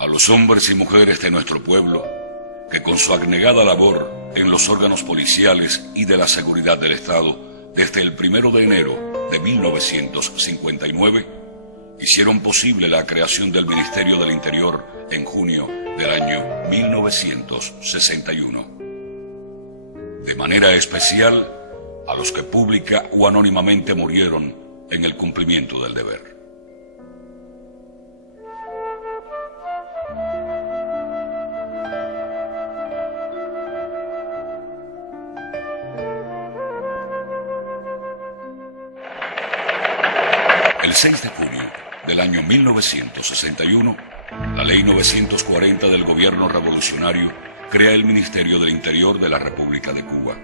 A los hombres y mujeres de nuestro pueblo, que con su abnegada labor en los órganos policiales y de la seguridad del Estado, desde el 1 de enero de 1959, hicieron posible la creación del Ministerio del Interior en junio del año 1961. De manera especial, a los que pública o anónimamente murieron en el cumplimiento del deber. El 6 de junio del año 1961, la Ley 940 del Gobierno Revolucionario crea el Ministerio del Interior de la República de Cuba.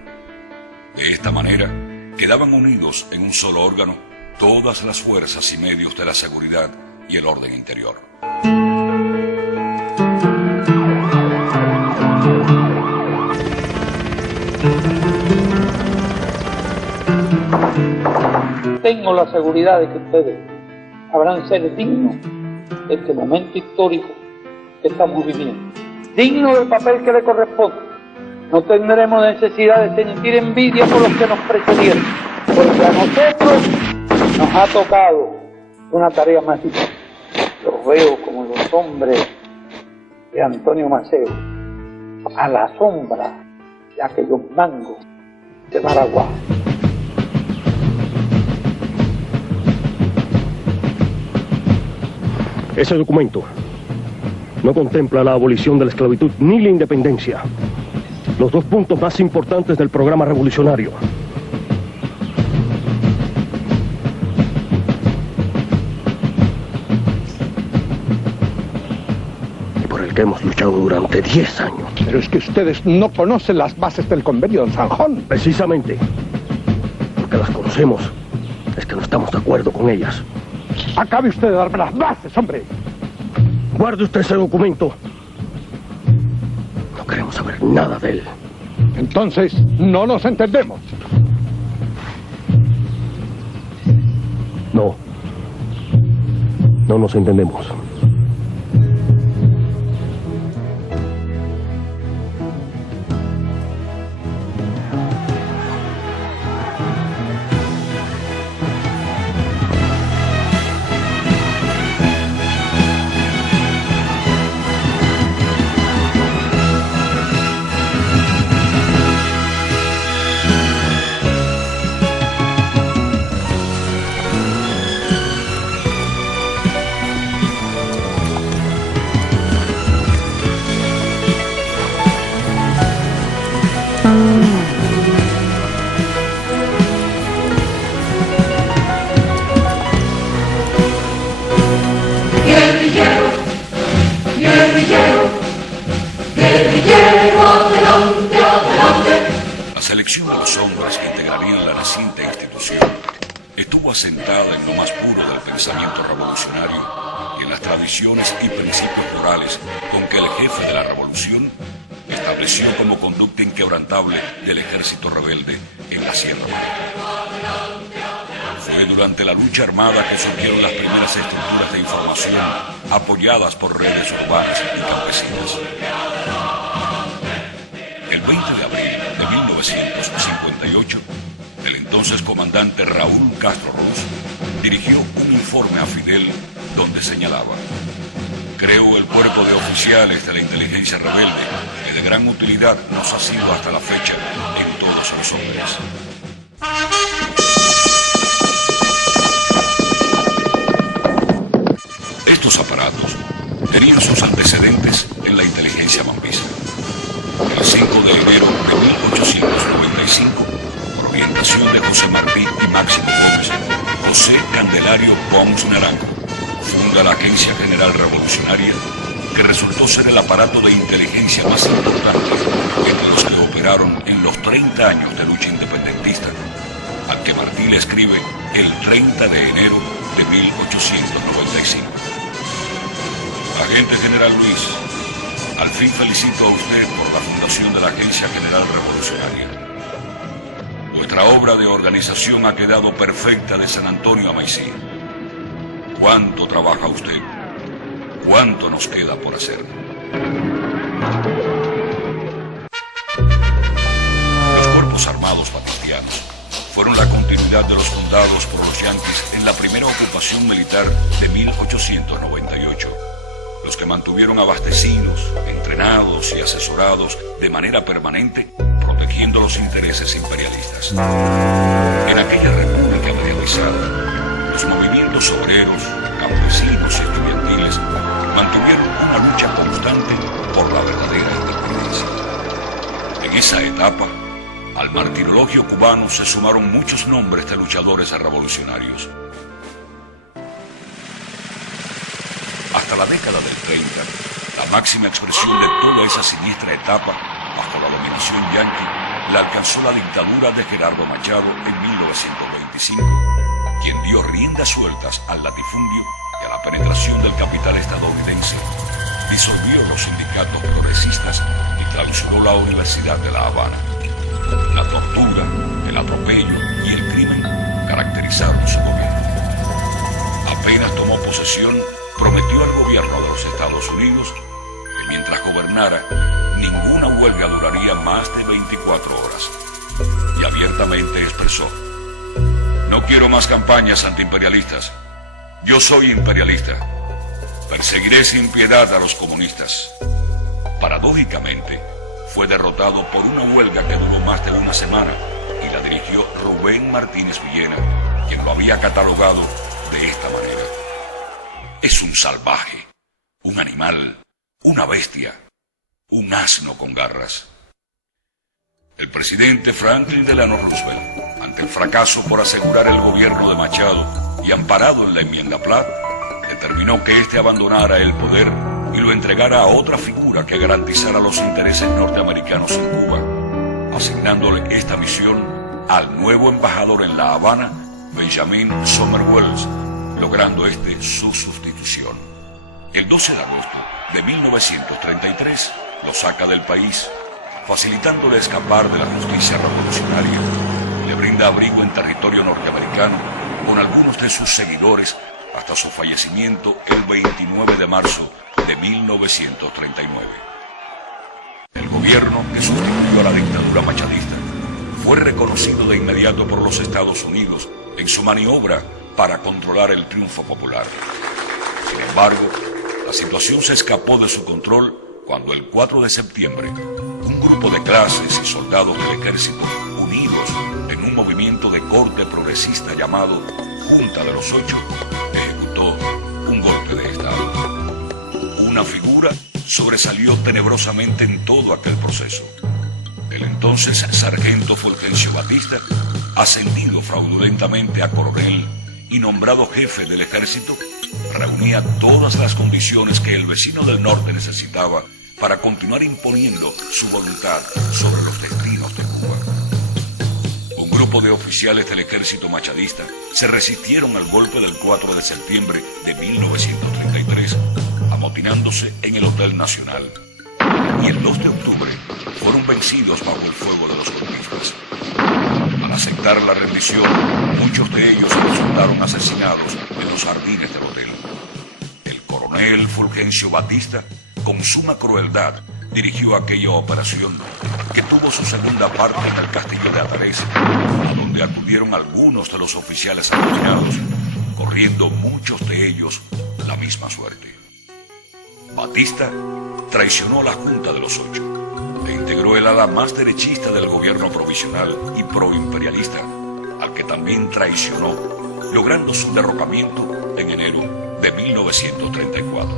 De esta manera, quedaban unidos en un solo órgano todas las fuerzas y medios de la seguridad y el orden interior. Tengo la seguridad de que ustedes habrán ser dignos de este momento histórico que estamos viviendo, dignos del papel que le corresponde. No tendremos necesidad de sentir envidia por los que nos precedieron, porque a nosotros nos ha tocado una tarea más difícil. Los veo como los hombres de Antonio Maceo, a la sombra de aquellos mangos de Baraguá. Ese documento no contempla la abolición de la esclavitud ni la independencia, los dos puntos más importantes del programa revolucionario. Y por el que hemos luchado durante 10 años. Pero es que ustedes no conocen las bases del convenio de Zanjón. Precisamente, porque las conocemos, es que no estamos de acuerdo con ellas. Acabe usted de darme las bases, hombre. Guarde usted ese documento. No queremos saber nada de él. Entonces, no nos entendemos. No. No nos entendemos. La selección de los hombres que integrarían la naciente institución estuvo asentada en lo más puro del pensamiento revolucionario y en las tradiciones y principios morales con que el jefe de la revolución estableció como conducta inquebrantable del ejército rebelde en la Sierra Madre. Fue durante la lucha armada que surgieron las primeras estructuras de información apoyadas por redes urbanas y campesinas. El 20 de abril de 1958, el entonces comandante Raúl Castro Ruz dirigió un informe a Fidel donde señalaba: creo el cuerpo de oficiales de la inteligencia rebelde que de gran utilidad nos ha sido hasta la fecha en todos los hombres. Estos aparatos tenían sus antecedentes en la inteligencia mambisa. El 5 de enero de 1895, por orientación de José Martí y Máximo Gómez, José Candelario Pons Naranjo funda la Agencia General Revolucionaria, que resultó ser el aparato de inteligencia más importante entre los que operaron en los 30 años de lucha independentista, al que Martí le escribe el 30 de enero de 1895. Agente General Luis, al fin felicito a usted por la fundación de la Agencia General Revolucionaria. Vuestra obra de organización ha quedado perfecta de San Antonio a Maicí. ¿Cuánto trabaja usted? ¿Cuánto nos queda por hacer? Los cuerpos armados batistianos fueron la continuidad de los fundados por los yanquis en la primera ocupación militar de 1898, los que mantuvieron abastecidos, entrenados y asesorados de manera permanente, protegiendo los intereses imperialistas. En aquella república mediatizada, los movimientos obreros, campesinos y estudiantiles mantuvieron una lucha constante por la verdadera independencia. En esa etapa, al martirologio cubano se sumaron muchos nombres de luchadores revolucionarios. Hasta la década del 30, la máxima expresión de toda esa siniestra etapa, bajo la dominación yanqui, la alcanzó la dictadura de Gerardo Machado en 1925, quien dio riendas sueltas al latifundio y a la penetración del capital estadounidense, disolvió los sindicatos progresistas y clausuró la Universidad de La Habana. La tortura, el atropello y el crimen caracterizaron su gobierno. Apenas tomó posesión, prometió al gobierno de los Estados Unidos que mientras gobernara, ninguna huelga duraría más de 24 horas. Y abiertamente expresó: no quiero más campañas antiimperialistas. Yo soy imperialista. Perseguiré sin piedad a los comunistas. Paradójicamente, fue derrotado por una huelga que duró más de una semana y la dirigió Rubén Martínez Villena, quien lo había catalogado de esta manera: es un salvaje, un animal, una bestia, un asno con garras. El presidente Franklin Delano Roosevelt, ante el fracaso por asegurar el gobierno de Machado y amparado en la enmienda Platt, determinó que éste abandonara el poder y lo entregara a otra figura que garantizara los intereses norteamericanos en Cuba, asignándole esta misión al nuevo embajador en La Habana, Benjamin Somerwells, logrando este su sustitución. El 12 de agosto de 1933 lo saca del país, facilitándole escapar de la justicia revolucionaria. Le brinda abrigo en territorio norteamericano con algunos de sus seguidores hasta su fallecimiento el 29 de marzo de 1939. El gobierno que sustituyó a la dictadura machadista fue reconocido de inmediato por los Estados Unidos en su maniobra para controlar el triunfo popular. Sin embargo, la situación se escapó de su control cuando el 4 de septiembre, un grupo de clases y soldados del ejército unidos en un movimiento de corte progresista llamado Junta de los Ocho, ejecutó un golpe de Estado. Una figura sobresalió tenebrosamente en todo aquel proceso. El entonces sargento Fulgencio Batista, ascendido fraudulentamente a coronel y nombrado jefe del ejército, reunía todas las condiciones que el vecino del norte necesitaba para continuar imponiendo su voluntad sobre los destinos de Cuba. Un grupo de oficiales del ejército machadista se resistieron al golpe del 4 de septiembre de 1933, amotinándose en el Hotel Nacional, y el 2 de octubre fueron vencidos bajo el fuego de los golpistas. Al aceptar la rendición, muchos de ellos resultaron asesinados en los jardines del hotel. El coronel Fulgencio Batista, con suma crueldad, dirigió aquella operación, que tuvo su segunda parte en el castillo de Atarés, a donde acudieron algunos de los oficiales asesinados, corriendo muchos de ellos la misma suerte. Batista traicionó a la Junta de los Ocho e integró el ala más derechista del gobierno provisional y proimperialista, al que también traicionó, logrando su derrocamiento en enero de 1934.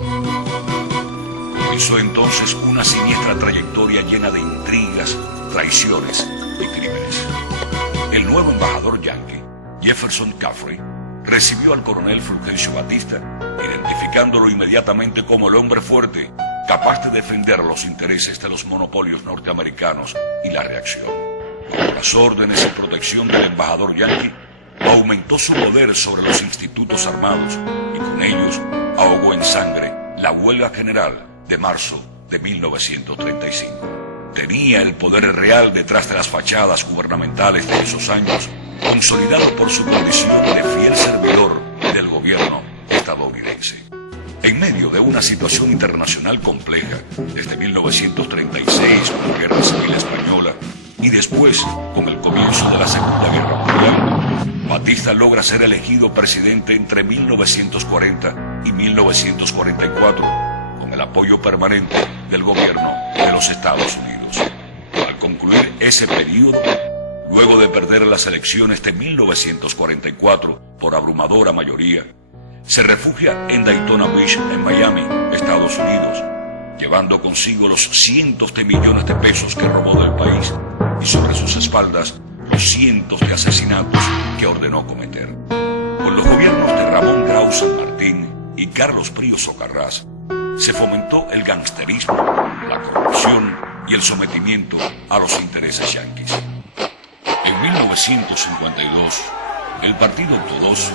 Comenzó entonces una siniestra trayectoria llena de intrigas, traiciones y crímenes. El nuevo embajador yanqui, Jefferson Caffrey, recibió al coronel Fulgencio Batista, identificándolo inmediatamente como el hombre fuerte, capaz de defender los intereses de los monopolios norteamericanos y la reacción. Con las órdenes y protección del embajador yanqui, aumentó su poder sobre los institutos armados y con ellos ahogó en sangre la huelga general de marzo de 1935. Tenía el poder real detrás de las fachadas gubernamentales de esos años, consolidado por su condición de fiel servidor del gobierno estadounidense. En medio de una situación internacional compleja, desde 1936 con la Guerra Civil Española y después con el comienzo de la Segunda Guerra Mundial, Batista logra ser elegido presidente entre 1940 y 1944 con el apoyo permanente del gobierno de los Estados Unidos. Al concluir ese periodo, luego de perder las elecciones de 1944 por abrumadora mayoría, se refugia en Daytona Beach, en Miami, Estados Unidos, llevando consigo los cientos de millones de pesos que robó del país y sobre sus espaldas los cientos de asesinatos que ordenó cometer. Con los gobiernos de Ramón Grau San Martín y Carlos Prío Socarrás, se fomentó el gangsterismo, la corrupción y el sometimiento a los intereses yanquis. En 1952, el Partido Ortodoxo,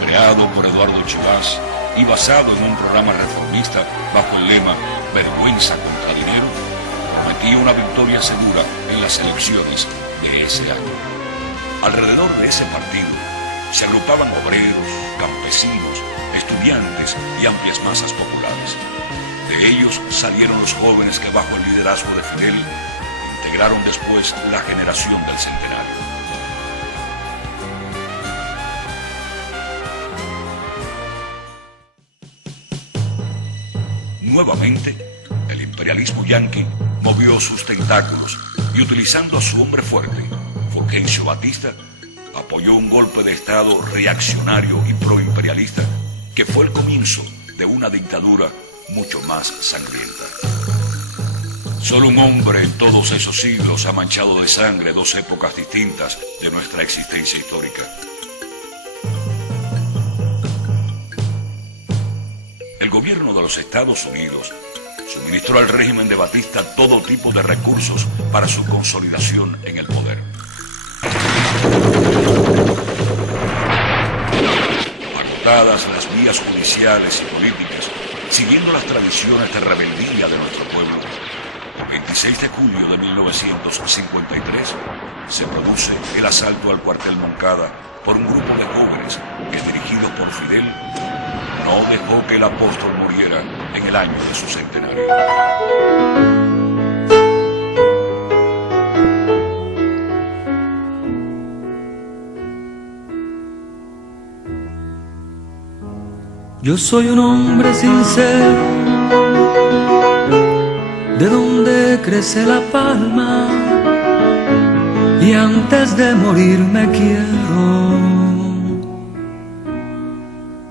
creado por Eduardo Chivas y basado en un programa reformista bajo el lema Vergüenza contra dinero, prometía una victoria segura en las elecciones de ese año. Alrededor de ese partido se agrupaban obreros, campesinos, estudiantes y amplias masas populares. De ellos salieron los jóvenes que bajo el liderazgo de Fidel integraron después la generación del centenario. Nuevamente, el imperialismo yanqui movió sus tentáculos y utilizando a su hombre fuerte, Fulgencio Batista, apoyó un golpe de Estado reaccionario y proimperialista que fue el comienzo de una dictadura mucho más sangrienta. Solo un hombre en todos esos siglos ha manchado de sangre dos épocas distintas de nuestra existencia histórica. El gobierno de los Estados Unidos suministró al régimen de Batista todo tipo de recursos para su consolidación en el poder. Agotadas las vías judiciales y políticas, siguiendo las tradiciones de rebeldía de nuestro pueblo, el 26 de julio de 1953 se produce el asalto al cuartel Moncada por un grupo de jóvenes que, dirigidos por Fidel, no dejó que el apóstol muriera en el año de su centenario. Yo soy un hombre sincero, de donde crece la palma, y antes de morir me quiero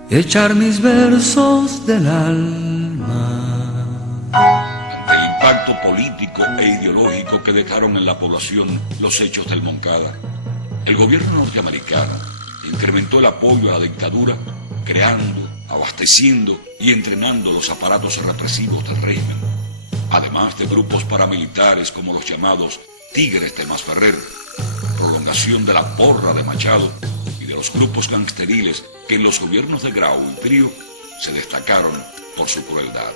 echar mis versos del alma. Ante el impacto político e ideológico que dejaron en la población los hechos del Moncada, el gobierno norteamericano incrementó el apoyo a la dictadura, creando, abasteciendo y entrenando los aparatos represivos del régimen, además de grupos paramilitares como los llamados Tigres de Masferrer, prolongación de la Porra de Machado, y de los grupos gangsteriles que en los gobiernos de Grau y Prío se destacaron por su crueldad.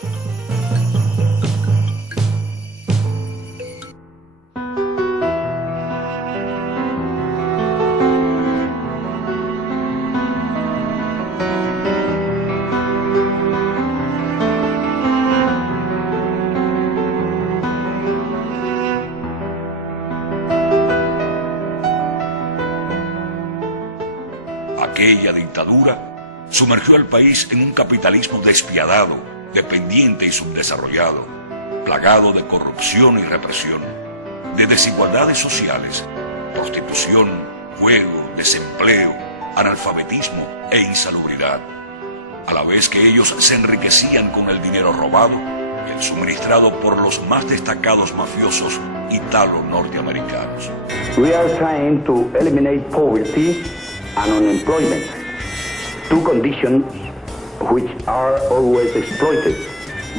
Aquella dictadura sumergió al país en un capitalismo despiadado, dependiente y subdesarrollado, plagado de corrupción y represión, de desigualdades sociales, prostitución, juego, desempleo, analfabetismo e insalubridad, a la vez que ellos se enriquecían con el dinero robado y el suministrado por los más destacados mafiosos italo-norteamericanos. We are trying to eliminate poverty and unemployment, two conditions which are always exploited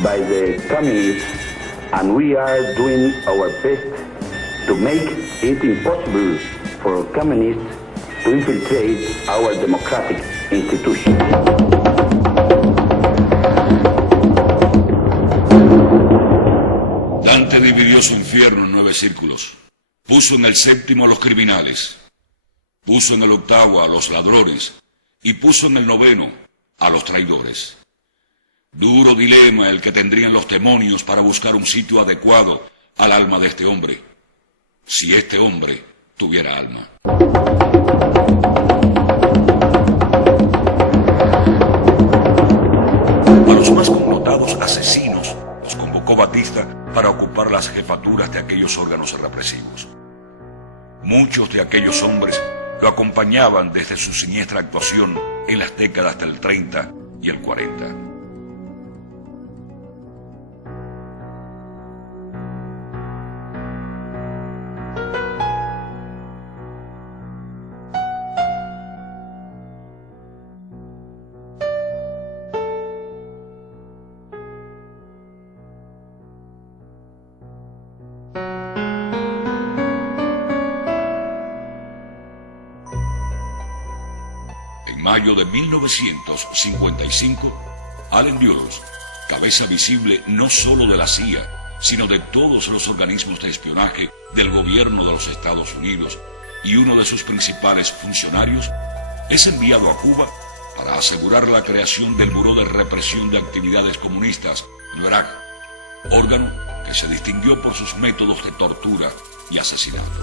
by the communists, and we are doing our best to make it impossible for communists to infiltrate our democratic institutions. Dante dividió su infierno en 9 círculos, puso en el séptimo a los criminales, puso en el 8º a los ladrones y puso en el 9º a los traidores. Duro dilema el que tendrían los demonios para buscar un sitio adecuado al alma de este hombre, si este hombre tuviera alma. A los más connotados asesinos los convocó Batista para ocupar las jefaturas de aquellos órganos represivos. Muchos de aquellos hombres lo acompañaban desde su siniestra actuación en las décadas del 30 y el 40. En mayo de 1955, Allen Dulles, cabeza visible no solo de la CIA, sino de todos los organismos de espionaje del gobierno de los Estados Unidos y uno de sus principales funcionarios, es enviado a Cuba para asegurar la creación del Buró de Represión de Actividades Comunistas, BRAC, órgano que se distinguió por sus métodos de tortura y asesinato.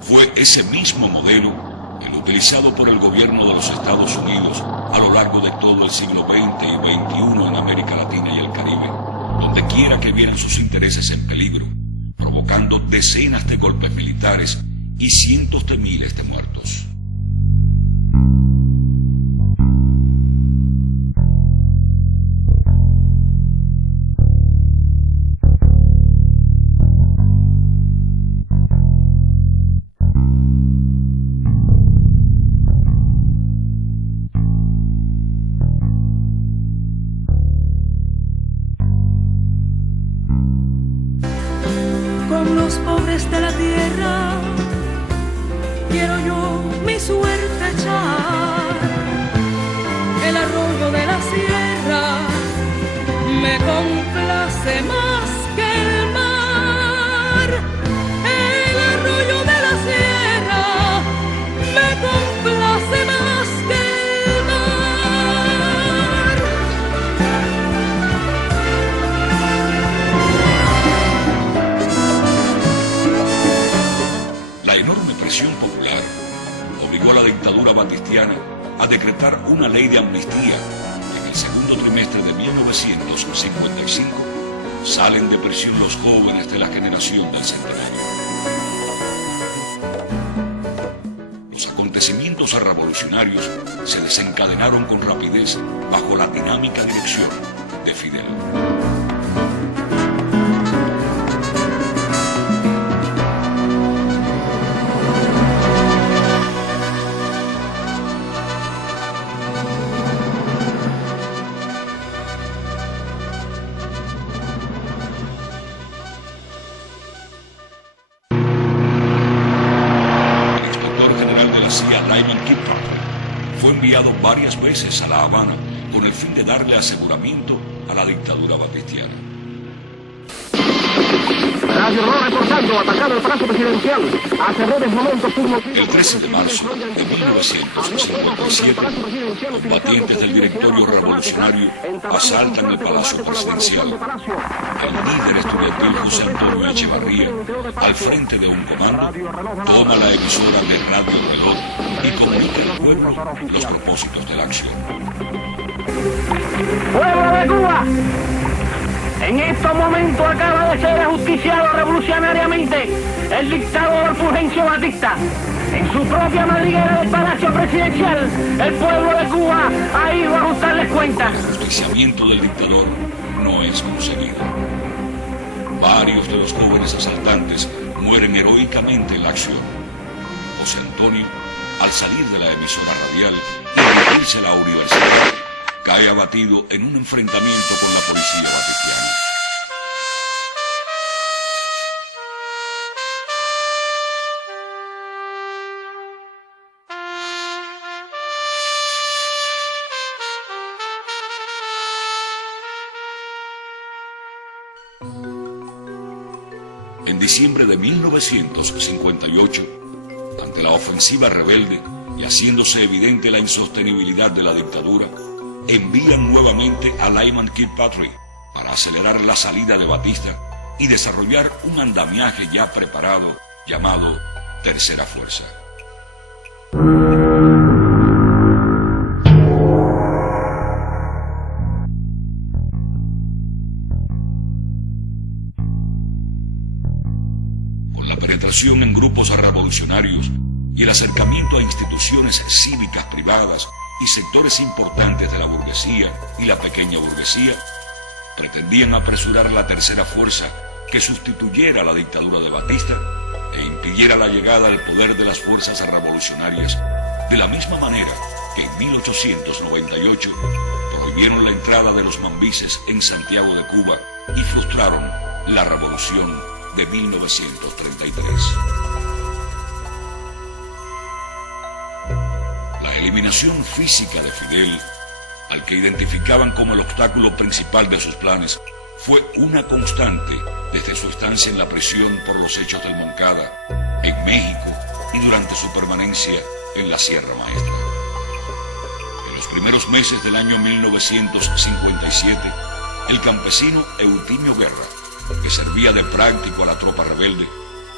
Fue ese mismo modelo el utilizado por el gobierno de los Estados Unidos a lo largo de todo el siglo XX y XXI en América Latina y el Caribe, donde quiera que vieran sus intereses en peligro, provocando decenas de golpes militares y cientos de miles de muertos. Con los pobres de la tierra quiero yo mi suerte echar. El arroyo de la sierra me complace más que el mar. El arroyo de la sierra me complace más que el mar. La enorme presión popular obligó a la dictadura batistiana a decretar una ley de amnistía. En el segundo trimestre de 1955 salen de prisión los jóvenes de la generación del centenario. Los acontecimientos revolucionarios se desencadenaron con rapidez bajo la dinámica dirección de Fidel. Lyman Kilpatrick fue enviado varias veces a La Habana con el fin de darle aseguramiento a la dictadura batistiana. Radio Roa reportando, atacado el Palacio Presidencial. Hace breves momentos El 13 de marzo de 1957, combatientes del directorio revolucionario asaltan el Palacio Presidencial. El líder estudiantil José Antonio Echevarría, al frente de un comando, toma la emisora de Radio Reloj y comunica al pueblo los propósitos de la acción. ¡Pueblo de Cuba! En estos momentos acaba de ser ajusticiado revolucionariamente el dictador Fulgencio Batista. En su propia madriguera del Palacio Presidencial, el pueblo de Cuba ha ido a ajustarles cuentas. El ajusticiamiento del dictador no es conseguido. Varios de los jóvenes asaltantes mueren heroicamente en la acción. José Antonio, al salir de la emisora radial y dirigirse a la universidad, cae abatido en un enfrentamiento con la policía batistiana. En diciembre de 1958, ante la ofensiva rebelde y haciéndose evidente la insostenibilidad de la dictadura, envían nuevamente a Lyman Kilpatrick para acelerar la salida de Batista y desarrollar un andamiaje ya preparado llamado Tercera Fuerza. Con la penetración en grupos revolucionarios y el acercamiento a instituciones cívicas privadas y sectores importantes de la burguesía y la pequeña burguesía, pretendían apresurar la Tercera Fuerza que sustituyera a la dictadura de Batista e impidiera la llegada al poder de las fuerzas revolucionarias, de la misma manera que en 1898 prohibieron la entrada de los mambises en Santiago de Cuba y frustraron la revolución de 1933. La eliminación física de Fidel, al que identificaban como el obstáculo principal de sus planes, fue una constante desde su estancia en la prisión por los hechos del Moncada, en México y durante su permanencia en la Sierra Maestra. En los primeros meses del año 1957, el campesino Eutimio Guerra, que servía de práctico a la tropa rebelde,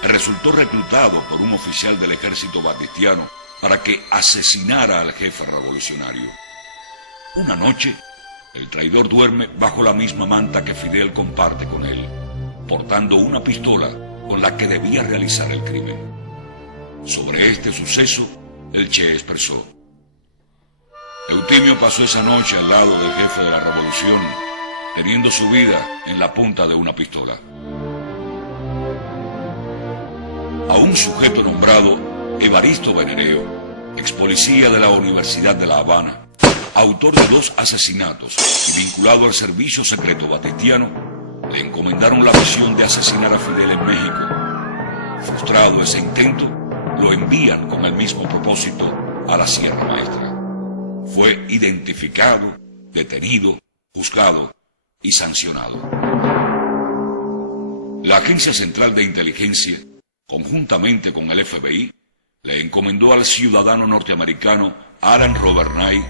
resultó reclutado por un oficial del ejército batistiano para que asesinara al jefe revolucionario. Una noche, el traidor duerme bajo la misma manta que Fidel comparte con él, portando una pistola con la que debía realizar el crimen. Sobre este suceso, el Che expresó: Eutimio pasó esa noche al lado del jefe de la revolución, teniendo su vida en la punta de una pistola. A un sujeto nombrado Evaristo Venereo, ex policía de la Universidad de La Habana, autor de 2 asesinatos y vinculado al servicio secreto batistiano, le encomendaron la misión de asesinar a Fidel en México. Frustrado ese intento, lo envían con el mismo propósito a la Sierra Maestra. Fue identificado, detenido, juzgado y sancionado. La Agencia Central de Inteligencia, conjuntamente con el FBI, le encomendó al ciudadano norteamericano Alan Robert Knight,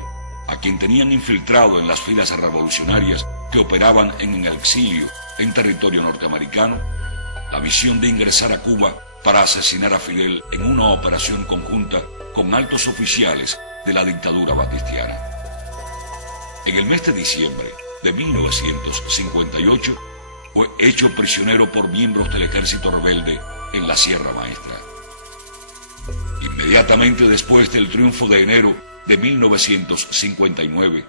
a quien tenían infiltrado en las filas revolucionarias que operaban en el exilio en territorio norteamericano, la misión de ingresar a Cuba para asesinar a Fidel en una operación conjunta con altos oficiales de la dictadura batistiana. En el mes de diciembre de 1958 fue hecho prisionero por miembros del ejército rebelde en la Sierra Maestra. Inmediatamente después del triunfo de enero de 1959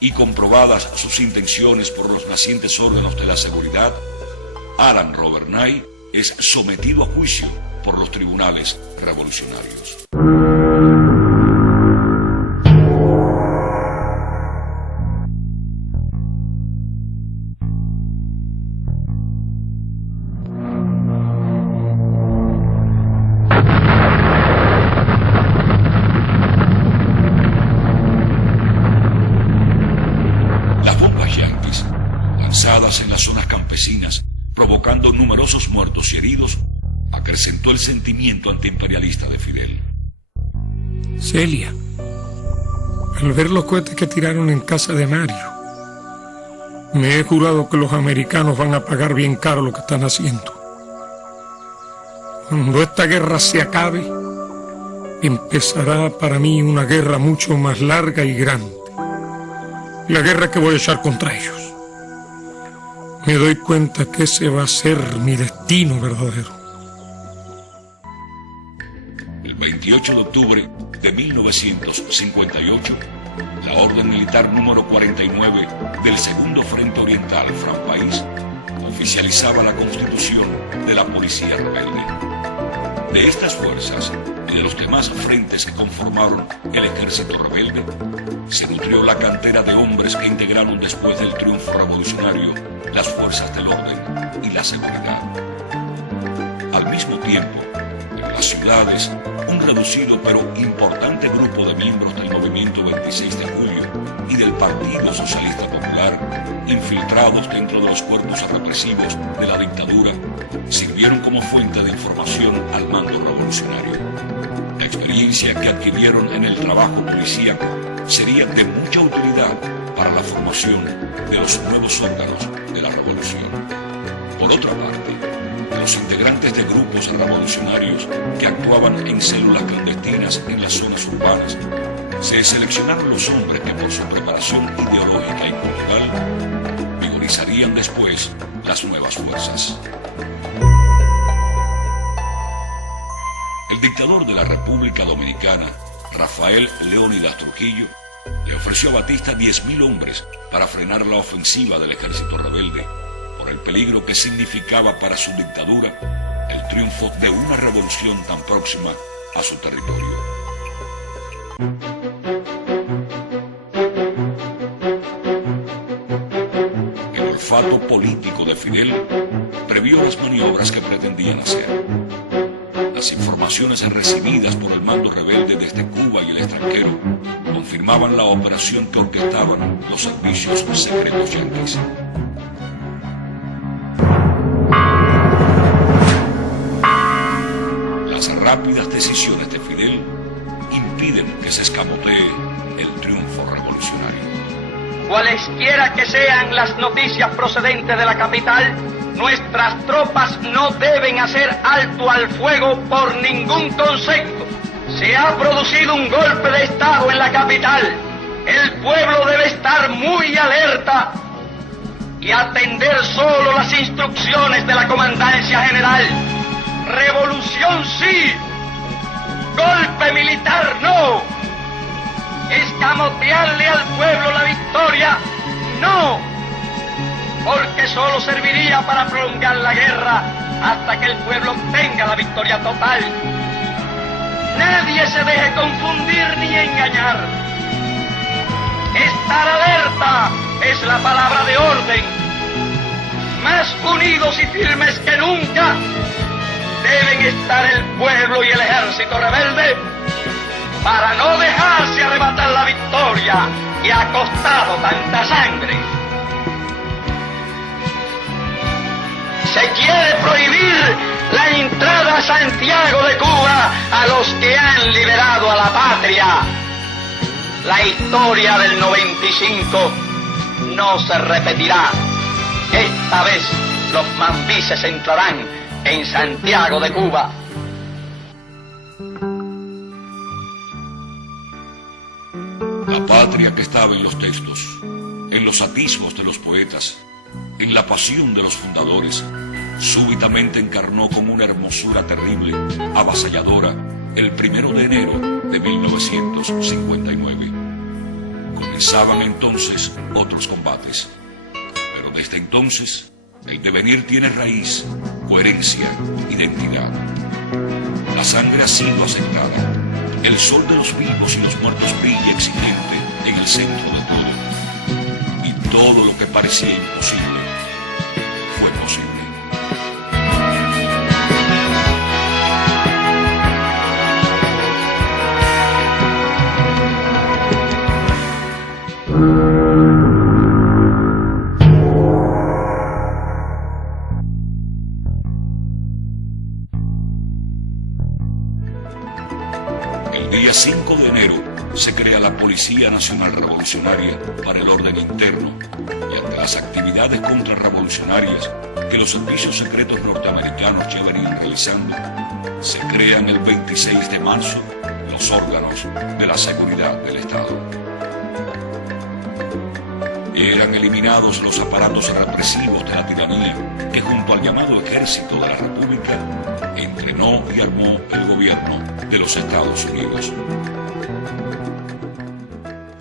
y comprobadas sus intenciones por los nacientes órganos de la seguridad, Alan Robert Knight es sometido a juicio por los tribunales revolucionarios. En las zonas campesinas, provocando numerosos muertos y heridos, acrecentó el sentimiento antiimperialista de Fidel. Celia, al ver los cohetes que tiraron en casa de Mario, me he jurado que los americanos van a pagar bien caro lo que están haciendo. Cuando esta guerra se acabe, empezará para mí una guerra mucho más larga y grande. La guerra que voy a echar contra ellos. Me doy cuenta que ese va a ser mi destino verdadero. El 28 de octubre de 1958, la Orden Militar número 49 del Segundo Frente Oriental, Franpaís, oficializaba la constitución de la Policía Rebelde. De estas fuerzas y de los demás frentes que conformaron el ejército rebelde, se nutrió la cantera de hombres que integraron después del triunfo revolucionario las fuerzas del orden y la seguridad. Al mismo tiempo, en las ciudades, un reducido pero importante grupo de miembros del movimiento 26 de julio y del Partido Socialista Popular, infiltrados dentro de los cuerpos represivos de la dictadura, sirvieron como fuente de información al mando revolucionario. La experiencia que adquirieron en el trabajo policíaco sería de mucha utilidad para la formación de los nuevos órganos de la revolución. Por otra parte, los integrantes de grupos revolucionarios que actuaban en células clandestinas en las zonas urbanas, se seleccionaron los hombres que por su preparación ideológica y cultural vigorizarían después las nuevas fuerzas. El dictador de la República Dominicana, Rafael Leónidas Trujillo, le ofreció a Batista 10.000 hombres para frenar la ofensiva del ejército rebelde, por el peligro que significaba para su dictadura el triunfo de una revolución tan próxima a su territorio. El olfato político de Fidel previó las maniobras que pretendían hacer. Las informaciones recibidas por el mando rebelde desde Cuba y el extranjero confirmaban la operación que orquestaban los servicios secretos yanquis. Las rápidas decisiones de Fidel impiden que se escamotee el triunfo revolucionario. Cualesquiera que sean las noticias procedentes de la capital, nuestras tropas no deben hacer alto al fuego por ningún concepto. Se ha producido un golpe de Estado en la capital. El pueblo debe estar muy alerta y atender solo las instrucciones de la Comandancia General. Revolución sí, golpe militar no. Escamotearle al pueblo la victoria no, porque solo serviría para prolongar la guerra hasta que el pueblo obtenga la victoria total. Nadie se deje confundir ni engañar. Estar alerta es la palabra de orden. Más unidos y firmes que nunca deben estar el pueblo y el ejército rebelde para no dejarse arrebatar la victoria que ha costado tanta sangre. Se quiere prohibir la entrada a Santiago de Cuba a los que han liberado a la patria. La historia del 95 no se repetirá. Esta vez los mambises entrarán en Santiago de Cuba. La patria que estaba en los textos, en los atisbos de los poetas, en la pasión de los fundadores, súbitamente encarnó como una hermosura terrible, avasalladora, el 1 de enero de 1959. Comenzaban entonces otros combates, pero desde entonces el devenir tiene raíz, coherencia, identidad. La sangre ha sido aceptada, el sol de los vivos y los muertos brilla exigente en el centro de todo, y todo lo que parecía imposible fue posible. El día 5 de enero se crea la Policía Nacional Revolucionaria para el orden interno, y ante las actividades contrarrevolucionarias que los servicios secretos norteamericanos ya venían realizando, se crean el 26 de marzo los órganos de la seguridad del Estado. Eran eliminados los aparatos represivos de la tiranía que junto al llamado Ejército de la República entrenó y armó el gobierno de los Estados Unidos.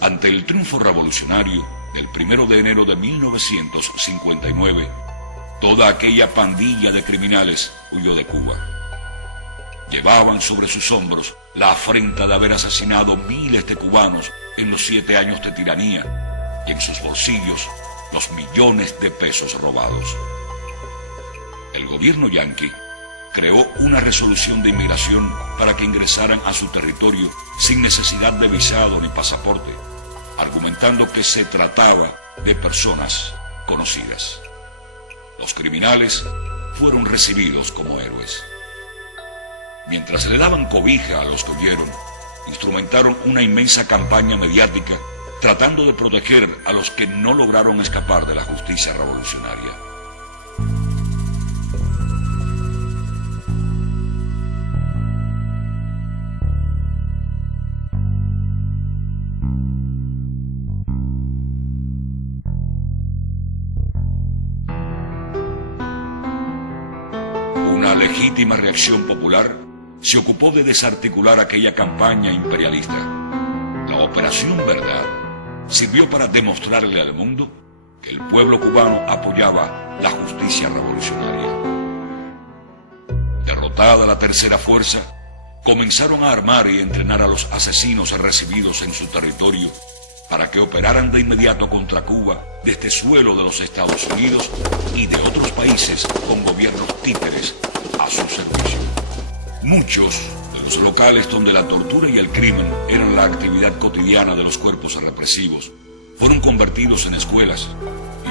Ante el triunfo revolucionario del 1 de enero de 1959, toda aquella pandilla de criminales huyó de Cuba. Llevaban sobre sus hombros la afrenta de haber asesinado miles de cubanos en los 7 años de tiranía, y en sus bolsillos los millones de pesos robados. El gobierno yanqui creó una resolución de inmigración para que ingresaran a su territorio sin necesidad de visado ni pasaporte, argumentando que se trataba de personas conocidas. Los criminales fueron recibidos como héroes. Mientras le daban cobija a los que huyeron, instrumentaron una inmensa campaña mediática tratando de proteger a los que no lograron escapar de la justicia revolucionaria. Una legítima reacción popular se ocupó de desarticular aquella campaña imperialista. La Operación Verdad sirvió para demostrarle al mundo que el pueblo cubano apoyaba la justicia revolucionaria. Derrotada la tercera fuerza, comenzaron a armar y entrenar a los asesinos recibidos en su territorio para que operaran de inmediato contra Cuba desde suelo de los Estados Unidos y de otros países con gobiernos títeres a su servicio. Muchos de los locales donde la tortura y el crimen eran la actividad cotidiana de los cuerpos represivos fueron convertidos en escuelas,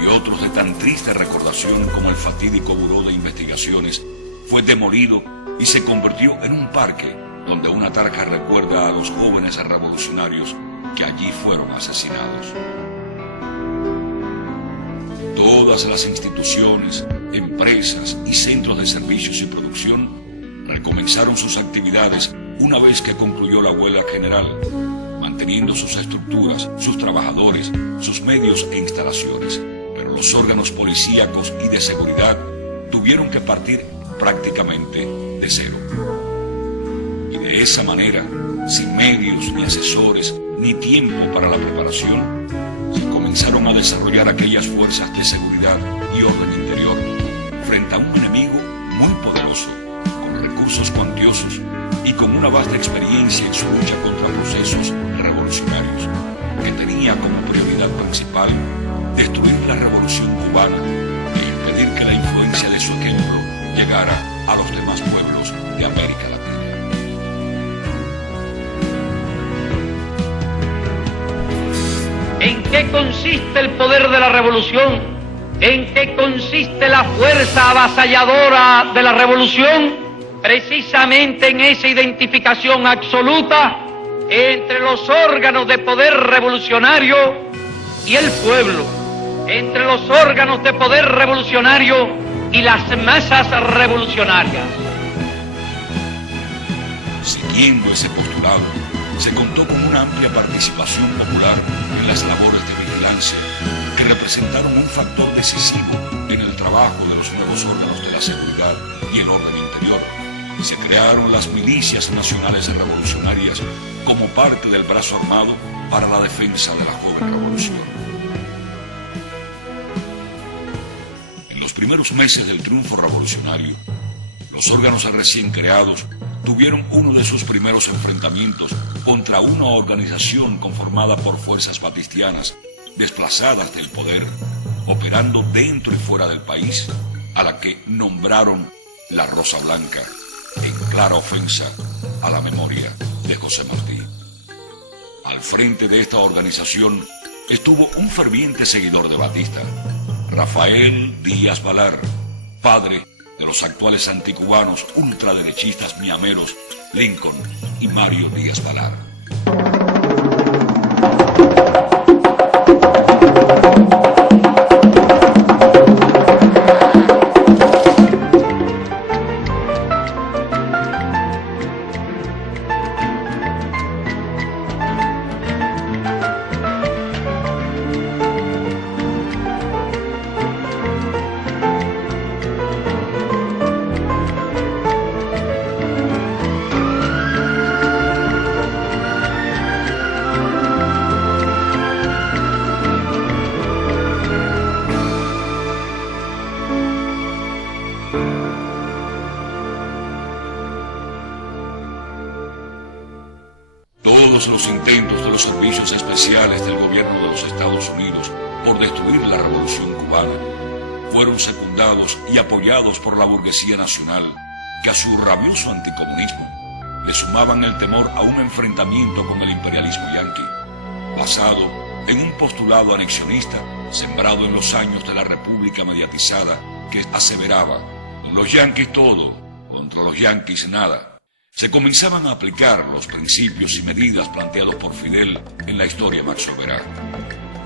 y otros de tan triste recordación como el fatídico Buró de Investigaciones fue demolido y se convirtió en un parque donde una tarja recuerda a los jóvenes revolucionarios que allí fueron asesinados. Todas las instituciones, empresas y centros de servicios y producción recomenzaron sus actividades una vez que concluyó la huelga general, manteniendo sus estructuras, sus trabajadores, sus medios e instalaciones. Pero los órganos policíacos y de seguridad tuvieron que partir prácticamente de cero. Y de esa manera, sin medios, ni asesores, ni tiempo para la preparación, se comenzaron a desarrollar aquellas fuerzas de seguridad y orden interior frente a un enemigo muy poderoso, con recursos cuantiosos y con una vasta experiencia en su lucha contra procesos revolucionarios, que tenía como prioridad principal destruir la revolución cubana e impedir que la influencia de su ejemplo llegara a los demás pueblos de América Latina. ¿En qué consiste el poder de la revolución? ¿En qué consiste la fuerza avasalladora de la revolución? Precisamente en esa identificación absoluta entre los órganos de poder revolucionario y el pueblo, entre los órganos de poder revolucionario y las masas revolucionarias. Siguiendo ese postulado, se contó con una amplia participación popular en las labores de vigilancia, que representaron un factor decisivo en el trabajo de los nuevos órganos de la seguridad y el orden interior. Se crearon las milicias nacionales revolucionarias como parte del brazo armado para la defensa de la joven revolución. En los primeros meses del triunfo revolucionario, los órganos recién creados tuvieron uno de sus primeros enfrentamientos contra una organización conformada por fuerzas batistianas desplazadas del poder, operando dentro y fuera del país, a la que nombraron la Rosa Blanca, en clara ofensa a la memoria de José Martí. Al frente de esta organización estuvo un ferviente seguidor de Batista, Rafael Díaz Balar, padre de los actuales anticubanos ultraderechistas miameros Lincoln y Mario Díaz Balar. Todos los intentos de los servicios especiales del gobierno de los Estados Unidos por destruir la revolución cubana fueron secundados y apoyados por la burguesía nacional, que a su rabioso anticomunismo le sumaban el temor a un enfrentamiento con el imperialismo yanqui, basado en un postulado anexionista sembrado en los años de la República mediatizada, que aseveraba: los yanquis todo, contra los yanquis nada. se comenzaban a aplicar los principios y medidas planteados por Fidel en la historia Max Soberá.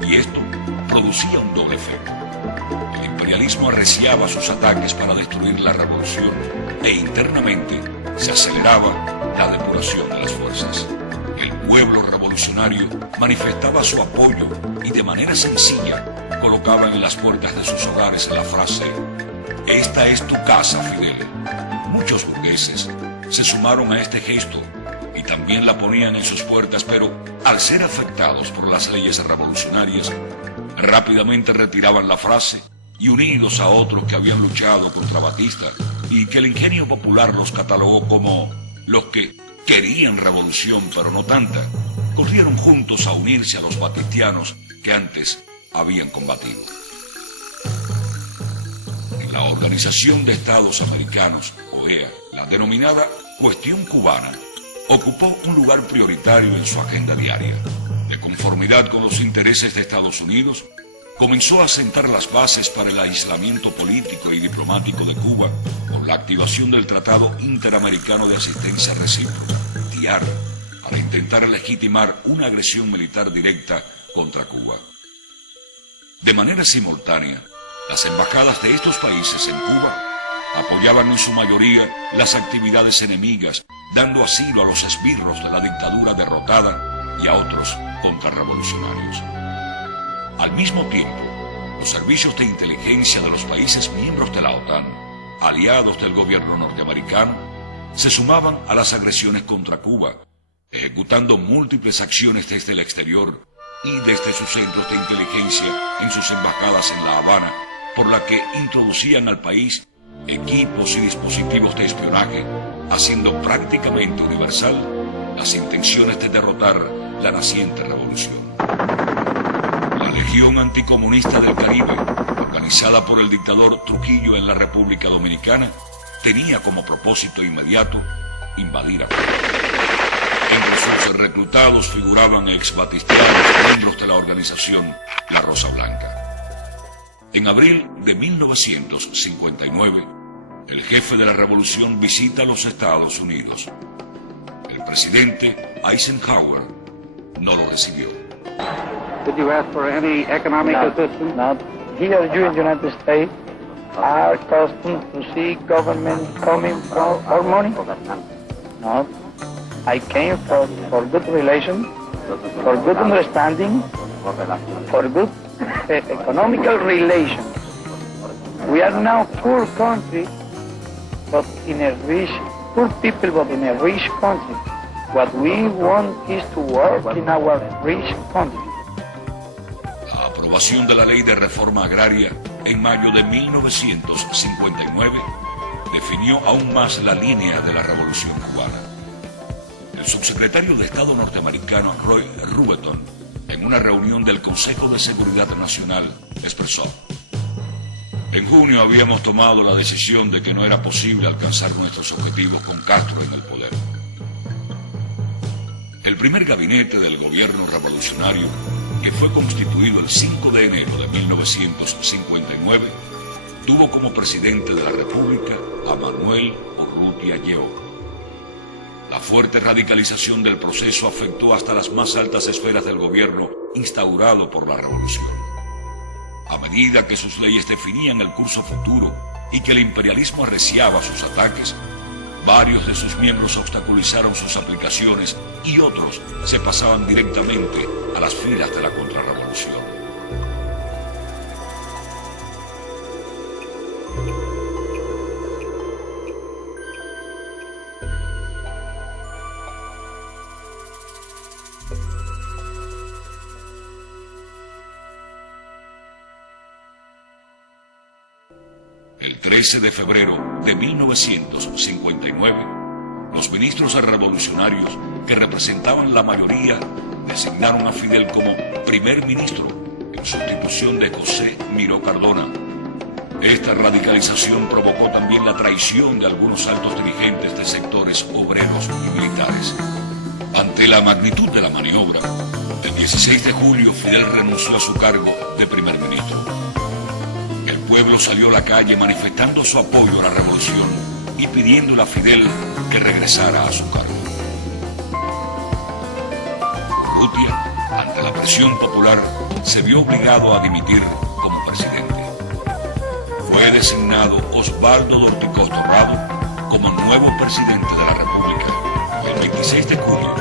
Y esto producía un doble efecto. El imperialismo arreciaba sus ataques para destruir la revolución e internamente se aceleraba la depuración de las fuerzas. El pueblo revolucionario manifestaba su apoyo y de manera sencilla colocaba en las puertas de sus hogares la frase: "Esta es tu casa, Fidel". Muchos burgueses se sumaron a este gesto y también la ponían en sus puertas, pero al ser afectados por las leyes revolucionarias, rápidamente retiraban la frase y, unidos a otros que habían luchado contra Batista y que el ingenio popular los catalogó como los que querían revolución pero no tanta, corrieron juntos a unirse a los batistianos que antes habían combatido. En la Organización de Estados Americanos, OEA, la denominada cuestión cubana ocupó un lugar prioritario en su agenda diaria. De conformidad con los intereses de Estados Unidos, comenzó a sentar las bases para el aislamiento político y diplomático de Cuba con la activación del Tratado Interamericano de Asistencia Recíproca, TIAR, para intentar legitimar una agresión militar directa contra Cuba. De manera simultánea, las embajadas de estos países en Cuba apoyaban en su mayoría las actividades enemigas, dando asilo a los esbirros de la dictadura derrotada y a otros contrarrevolucionarios. Al mismo tiempo, los servicios de inteligencia de los países miembros de la OTAN, aliados del gobierno norteamericano, se sumaban a las agresiones contra Cuba, ejecutando múltiples acciones desde el exterior y desde sus centros de inteligencia en sus embajadas en La Habana, por la que introducían al país equipos y dispositivos de espionaje, haciendo prácticamente universal las intenciones de derrotar la naciente revolución. La Legión Anticomunista del Caribe, organizada por el dictador Trujillo en la República Dominicana, tenía como propósito inmediato invadir a Cuba. Entre sus reclutados figuraban exbatistianos, miembros de la organización La Rosa Blanca. En abril de 1959, el jefe de la revolución visita los Estados Unidos. El presidente Eisenhower no lo recibió. Did you ask for any economic assistance? No. Here, you in the United States are accustomed to see government coming for our money? No. I came for good relations, for good understanding, for good economical relations. We are now poor country, but in a rich, poor people, but in a rich country. What we want is to work in our rich country. La aprobación de la Ley de Reforma Agraria en mayo de 1959 definió aún más la línea de la Revolución Cubana. El subsecretario de Estado norteamericano Roy Rubenton, en una reunión del Consejo de Seguridad Nacional, expresó: "En junio habíamos tomado la decisión de que no era posible alcanzar nuestros objetivos con Castro en el poder". El primer gabinete del gobierno revolucionario, que fue constituido el 5 de enero de 1959, tuvo como presidente de la República a Manuel Urrutia Lleó. La fuerte radicalización del proceso afectó hasta las más altas esferas del gobierno instaurado por la revolución. A medida que sus leyes definían el curso futuro y que el imperialismo arreciaba sus ataques, varios de sus miembros obstaculizaron sus aplicaciones y otros se pasaban directamente a las filas de la contrarrevolución. El 13 de febrero de 1959, los ministros revolucionarios que representaban la mayoría designaron a Fidel como primer ministro en sustitución de José Miró Cardona. Esta radicalización provocó también la traición de algunos altos dirigentes de sectores obreros y militares. Ante la magnitud de la maniobra, el 16 de julio Fidel renunció a su cargo de primer ministro. El pueblo salió a la calle manifestando su apoyo a la revolución y pidiéndole a Fidel que regresara a su cargo. Urrutia, ante la presión popular, se vio obligado a dimitir como presidente. Fue designado Osvaldo Dorticós Torrado como nuevo presidente de la República el 26 de julio,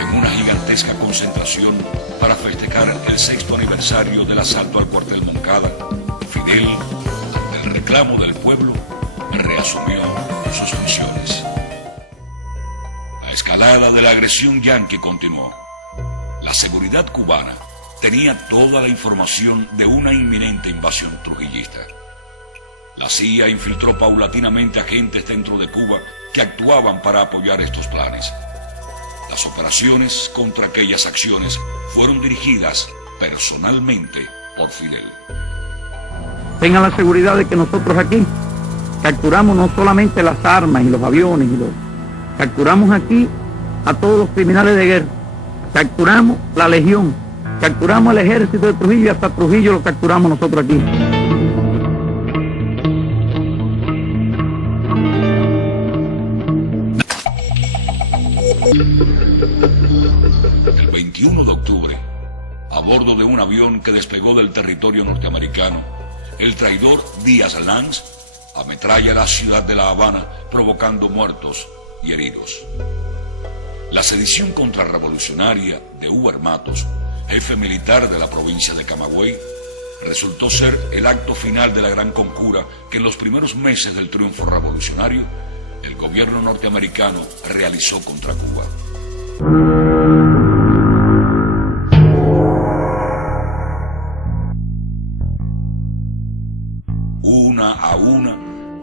en una gigantesca concentración para festejar el 6º aniversario del asalto al cuartel Moncada. Fidel, ante el reclamo del pueblo, reasumió sus funciones. La escalada de la agresión yanqui continuó. La seguridad cubana tenía toda la información de una inminente invasión trujillista. La CIA infiltró paulatinamente agentes dentro de Cuba que actuaban para apoyar estos planes. Las operaciones contra aquellas acciones fueron dirigidas personalmente por Fidel. Tengan la seguridad de que nosotros aquí capturamos no solamente las armas y los aviones, capturamos aquí a todos los criminales de guerra, capturamos la legión, capturamos el ejército de Trujillo, hasta Trujillo lo capturamos nosotros aquí. El 21 de octubre, a bordo de un avión que despegó del territorio norteamericano, el traidor Díaz Lanz ametralla la ciudad de La Habana, provocando muertos y heridos. La sedición contrarrevolucionaria de Uber Matos, jefe militar de la provincia de Camagüey, resultó ser el acto final de la gran conjura que en los primeros meses del triunfo revolucionario el gobierno norteamericano realizó contra Cuba. Una a una,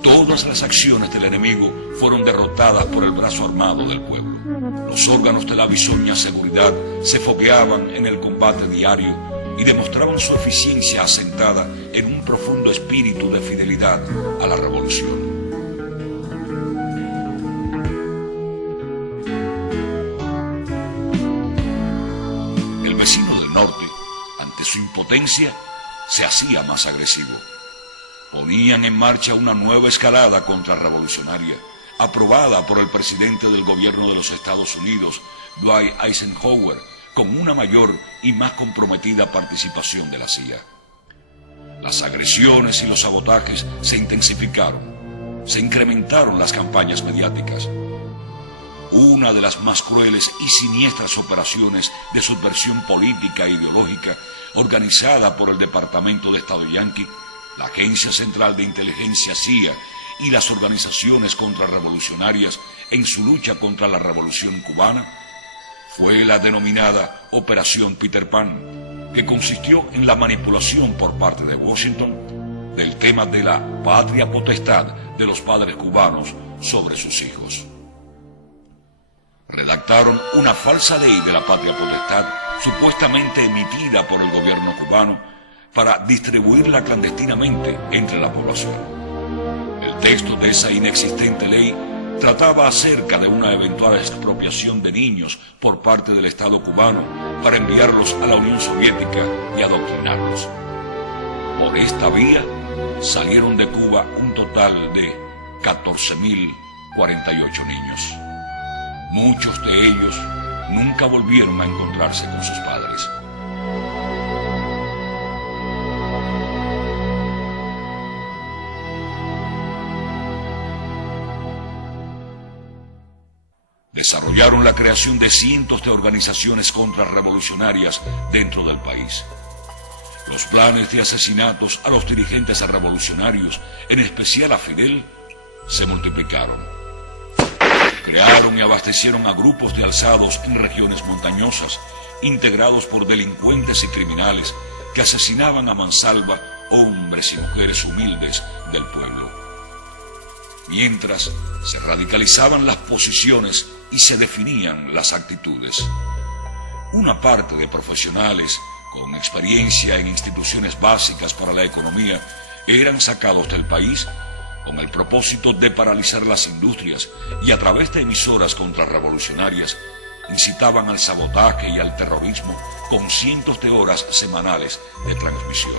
todas las acciones del enemigo fueron derrotadas por el brazo armado del pueblo. Los órganos de la bisoña seguridad se fogueaban en el combate diario y demostraban su eficiencia asentada en un profundo espíritu de fidelidad a la revolución. El vecino del norte, ante su impotencia, se hacía más agresivo. Ponían en marcha una nueva escalada contrarrevolucionaria, aprobada por el presidente del gobierno de los Estados Unidos, Dwight Eisenhower, con una mayor y más comprometida participación de la CIA. Las agresiones y los sabotajes se intensificaron, se incrementaron las campañas mediáticas. Una de las más crueles y siniestras operaciones de subversión política e ideológica, organizada por el Departamento de Estado yanqui, la Agencia Central de Inteligencia CIA y las organizaciones contrarrevolucionarias en su lucha contra la revolución cubana, fue la denominada Operación Peter Pan, que consistió en la manipulación por parte de Washington del tema de la patria potestad de los padres cubanos sobre sus hijos. Redactaron una falsa ley de la patria potestad, supuestamente emitida por el gobierno cubano, para distribuirla clandestinamente entre la población. El texto de esa inexistente ley trataba acerca de una eventual expropiación de niños por parte del Estado cubano para enviarlos a la Unión Soviética y adoctrinarlos. Por esta vía salieron de Cuba un total de 14.048 niños. Muchos de ellos nunca volvieron a encontrarse con sus padres. Desarrollaron la creación de cientos de organizaciones contrarrevolucionarias dentro del país. Los planes de asesinatos a los dirigentes revolucionarios, en especial a Fidel, se multiplicaron. Crearon y abastecieron a grupos de alzados en regiones montañosas, integrados por delincuentes y criminales que asesinaban a mansalva hombres y mujeres humildes del pueblo. Mientras se radicalizaban las posiciones y se definían las actitudes. Una parte de profesionales con experiencia en instituciones básicas para la economía eran sacados del país con el propósito de paralizar las industrias y a través de emisoras contrarrevolucionarias incitaban al sabotaje y al terrorismo con cientos de horas semanales de transmisión.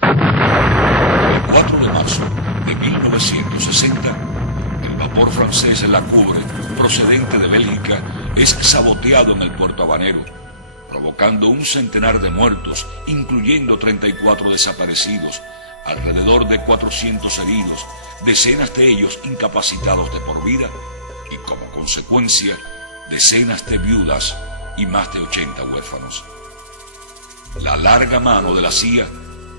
El 4 de marzo de 1960, el vapor francés La Coubre, procedente de Bélgica, es saboteado en el puerto habanero, provocando un centenar de muertos, incluyendo 34 desaparecidos, alrededor de 400 heridos, decenas de ellos incapacitados de por vida y, como consecuencia, decenas de viudas y más de 80 huérfanos. La larga mano de la CIA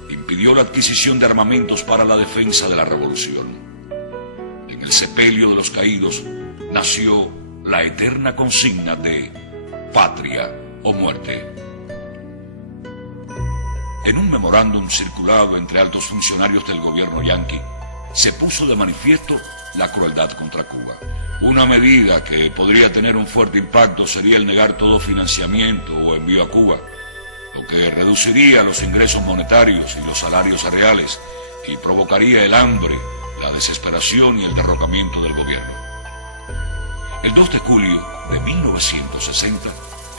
impidió la adquisición de armamentos para la defensa de la revolución. En el sepelio de los caídos nació la eterna consigna de patria o muerte. En un memorándum circulado entre altos funcionarios del gobierno yanqui, se puso de manifiesto la crueldad contra Cuba. Una medida que podría tener un fuerte impacto sería el negar todo financiamiento o envío a Cuba, lo que reduciría los ingresos monetarios y los salarios reales y provocaría el hambre, la desesperación y el derrocamiento del gobierno. El 2 de julio de 1960,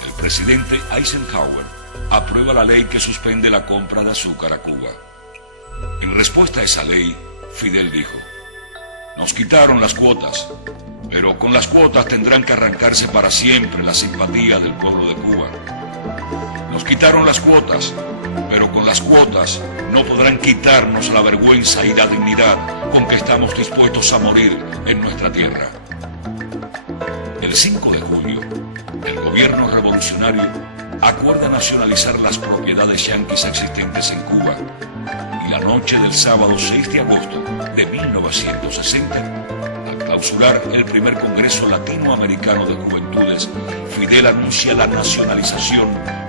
el presidente Eisenhower aprueba la ley que suspende la compra de azúcar a Cuba. En respuesta a esa ley, Fidel dijo: "Nos quitaron las cuotas, pero con las cuotas tendrán que arrancarse para siempre la simpatía del pueblo de Cuba. Nos quitaron las cuotas, pero con las cuotas no podrán quitarnos la vergüenza y la dignidad con que estamos dispuestos a morir en nuestra tierra". El 5 de julio, el gobierno revolucionario acuerda nacionalizar las propiedades yanquis existentes en Cuba, y la noche del sábado 6 de agosto de 1960, al clausurar el primer Congreso Latinoamericano de Juventudes, Fidel anuncia la nacionalización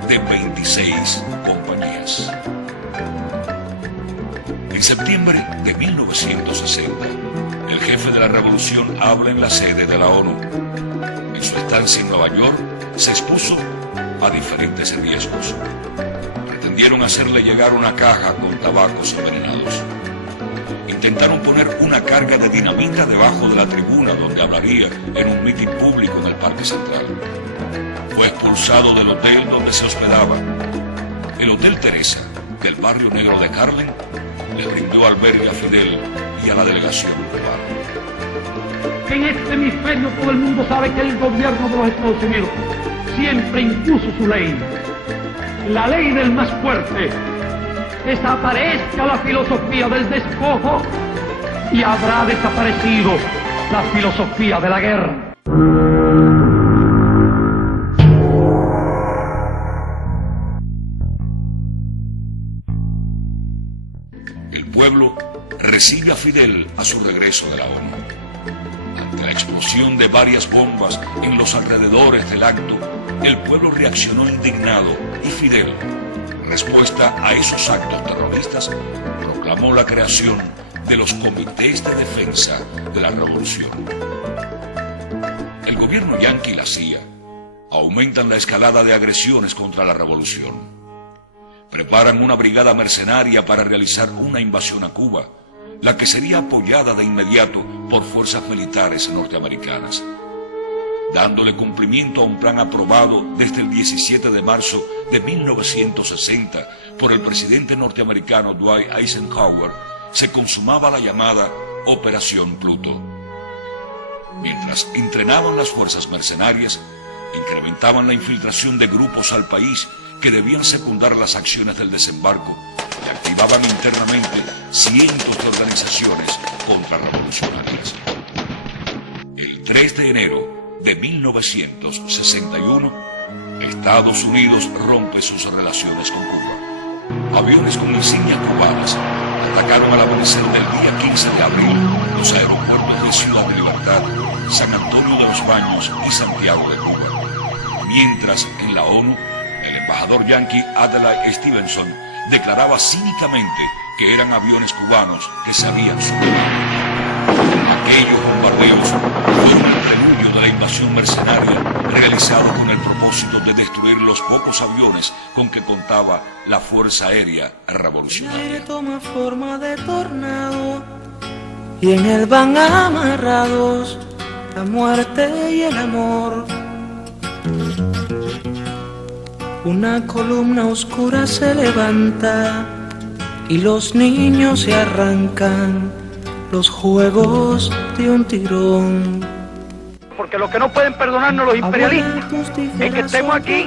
de 26 compañías. En septiembre de 1960, el jefe de la revolución habla en la sede de la ONU. En su estancia en Nueva York, se expuso a diferentes riesgos. Pretendieron hacerle llegar una caja con tabacos envenenados. Intentaron poner una carga de dinamita debajo de la tribuna donde hablaría en un mitin público en el Parque Central. Fue expulsado del hotel donde se hospedaba. El Hotel Teresa, del barrio negro de Harlem, le brindó albergue a Fidel y a la delegación cubana. En este hemisferio todo el mundo sabe que el gobierno de los Estados Unidos siempre impuso su ley, la ley del más fuerte. Desaparezca la filosofía del despojo y habrá desaparecido la filosofía de la guerra. El pueblo recibe a Fidel a su regreso de la ONU. Ante la explosión de varias bombas en los alrededores del acto, el pueblo reaccionó indignado y Fidel, en respuesta a esos actos terroristas, proclamó la creación de los comités de defensa de la revolución. El gobierno yanqui y la CIA aumentan la escalada de agresiones contra la revolución. Preparan una brigada mercenaria para realizar una invasión a Cuba, la que sería apoyada de inmediato por fuerzas militares norteamericanas. Dándole cumplimiento a un plan aprobado desde el 17 de marzo de 1960 por el presidente norteamericano Dwight Eisenhower, se consumaba la llamada Operación Pluto. Mientras entrenaban las fuerzas mercenarias, incrementaban la infiltración de grupos al país que debían secundar las acciones del desembarco y activaban internamente cientos de organizaciones contrarrevolucionarias. El 3 de enero de 1961, Estados Unidos rompe sus relaciones con Cuba. Aviones con insignias cubanas atacaron al amanecer del día 15 de abril los aeropuertos de Ciudad de Libertad, San Antonio de los Baños y Santiago de Cuba. Mientras, en la ONU, el embajador yanqui Adlai Stevenson declaraba cínicamente que eran aviones cubanos que se habían subido. Aquellos bombardeos fueron el preludio de la invasión mercenaria realizado con el propósito de destruir los pocos aviones con que contaba la Fuerza Aérea Revolucionaria. El aire toma forma de tornado y en él van amarrados la muerte y el amor. Una columna oscura se levanta y los niños se arrancan los juegos de un tirón. Porque lo que no pueden perdonarnos los imperialistas es que estemos aquí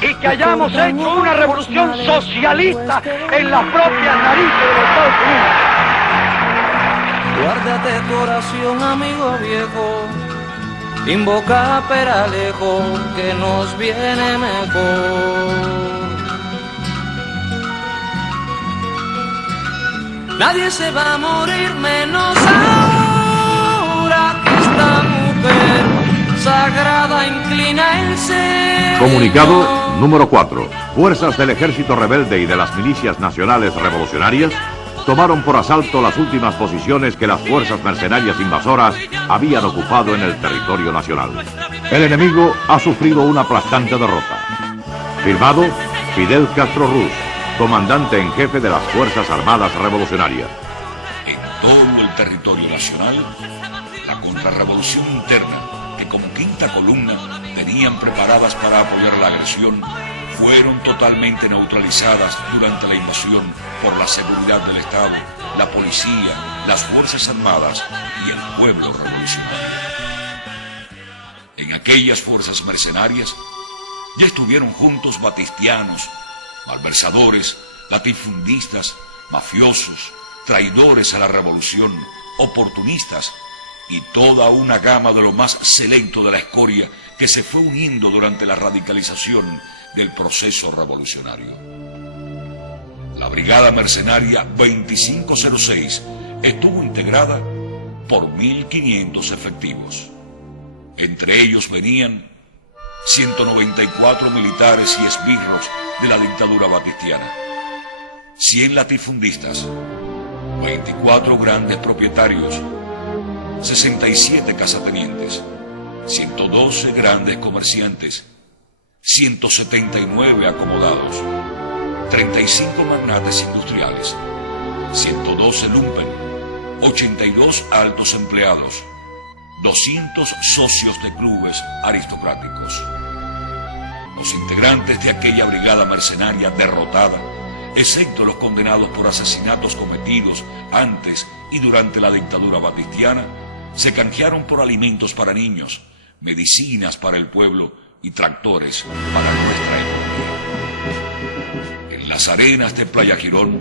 y que hayamos hecho una revolución socialista en las propias narices de los Estados Unidos. Guárdate tu oración, amigo viejo, invoca a Peralejo, que nos viene mejor. Nadie se va a morir menos ahora que esta mujer sagrada inclina el seno. Comunicado número 4. Fuerzas del Ejército Rebelde y de las Milicias Nacionales Revolucionarias tomaron por asalto las últimas posiciones que las fuerzas mercenarias invasoras habían ocupado en el territorio nacional. El enemigo ha sufrido una aplastante derrota. Firmado Fidel Castro Ruz, comandante en jefe de las Fuerzas Armadas Revolucionarias. En todo el territorio nacional, la contrarrevolución interna, que como quinta columna tenían preparadas para apoyar la agresión, fueron totalmente neutralizadas durante la invasión por la seguridad del Estado, la policía, las Fuerzas Armadas y el pueblo revolucionario. En aquellas fuerzas mercenarias ya estuvieron juntos batistianos, malversadores, latifundistas, mafiosos, traidores a la revolución, oportunistas y toda una gama de lo más selecto de la escoria que se fue uniendo durante la radicalización del proceso revolucionario. La Brigada Mercenaria 2506 estuvo integrada por 1.500 efectivos. Entre ellos venían 194 militares y esbirros de la dictadura batistiana, 100 latifundistas, 24 grandes propietarios, 67 casatenientes, 112 grandes comerciantes, 179 acomodados, 35 magnates industriales, 112 lumpen, 82 altos empleados, 200 socios de clubes aristocráticos. Los integrantes de aquella brigada mercenaria derrotada, excepto los condenados por asesinatos cometidos antes y durante la dictadura batistiana, se canjearon por alimentos para niños, medicinas para el pueblo y tractores para nuestra economía. En las arenas de Playa Girón,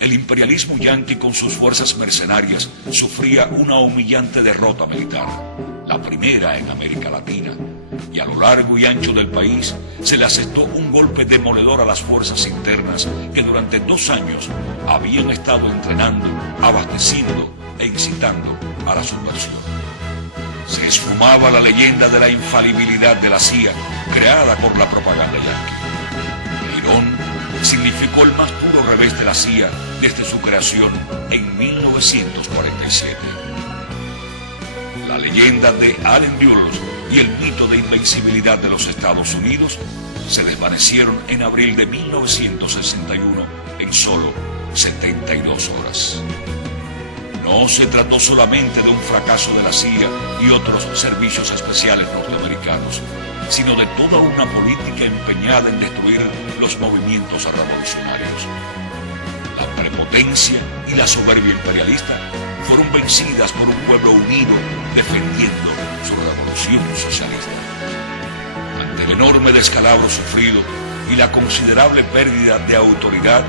el imperialismo yanqui con sus fuerzas mercenarias sufría una humillante derrota militar, la primera en América Latina, y a lo largo y ancho del país se le asestó un golpe demoledor a las fuerzas internas que durante 2 años habían estado entrenando, abasteciendo e incitando a la subversión. Se esfumaba la leyenda de la infalibilidad de la CIA creada por la propaganda yanqui. Girón significó el más puro revés de la CIA desde su creación en 1947. La leyenda de Allen Dulles y el mito de invencibilidad de los Estados Unidos se desvanecieron en abril de 1961 en solo 72 horas. No se trató solamente de un fracaso de la CIA y otros servicios especiales norteamericanos, sino de toda una política empeñada en destruir los movimientos revolucionarios. La prepotencia y la soberbia imperialista fueron vencidas por un pueblo unido defendiendo su revolución socialista. Ante el enorme descalabro sufrido y la considerable pérdida de autoridad,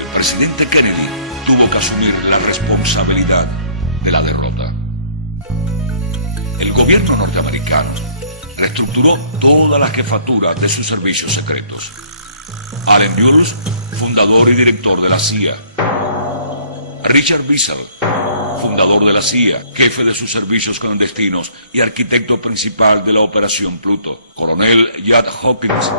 el presidente Kennedy tuvo que asumir la responsabilidad de la derrota. El gobierno norteamericano reestructuró toda la jefatura de sus servicios secretos. Allen Dulles, fundador y director de la CIA. Richard Bissell, fundador de la CIA, jefe de sus servicios clandestinos y arquitecto principal de la Operación Pluto. Coronel Judd Hawkins,